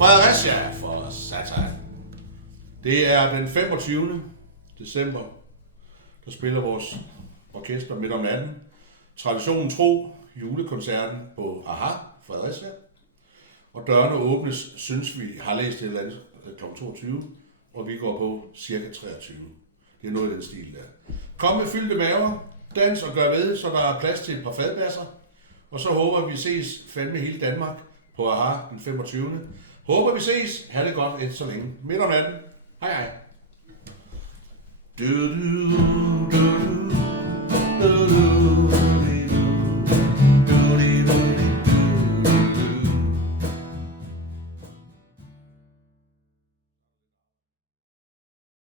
Fredericia for satan. Det er den 25. december, der spiller vores orkester midt om natten. Traditionen tro, julekoncerten på AHA, Fredericia. Og dørene åbnes, synes vi, har læst det eller andet, kl. 22, og vi går på cirka 23. Det er noget i den stil der. Kom med fyldte maver, dans og gør ved, så der er plads til et par fadbasser. Og så håber vi ses fandme hele Danmark på AHA den 25. Håber vi ses. Ha' det godt et så længe. Midt om natten. Hej hej. Du, du, du.